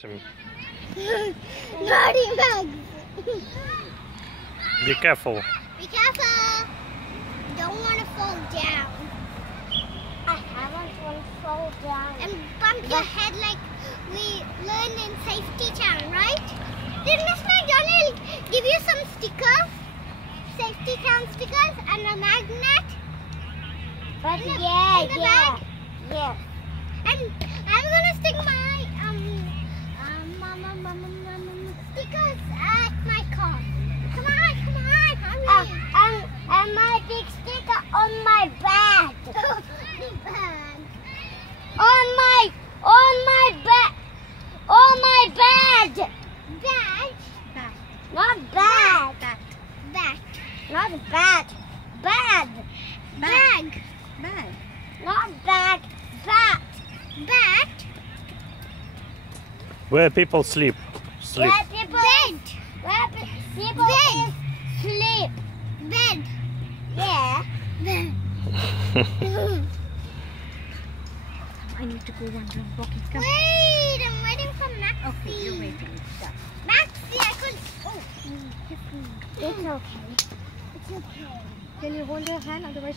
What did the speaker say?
Some... Naughty bugs. Be careful. Be careful. Don't want to fall down. I haven't want to fall down. And bump your head like we learned in Safety Town, right? Did Miss McDonald give you some stickers? Safety Town stickers and a magnet? But in the yeah. And I'm gonna stick my stickers at my car. Come on, hurry. And my big sticker on my bag. Bag. On my bag. Bag. Not bag. Bag. Not bag. Bag. Bag. Not bag. Bag. Bag. Where people sleep. Where people Bed. sleep. Bed. Yeah. Bed. I need to go and bring Rocky. Come. Wait, I'm waiting for Maxie. Okay, you're waiting. Yeah. Maxie, I could. Oh, It's okay. it's okay. Can you hold her hand? Otherwise.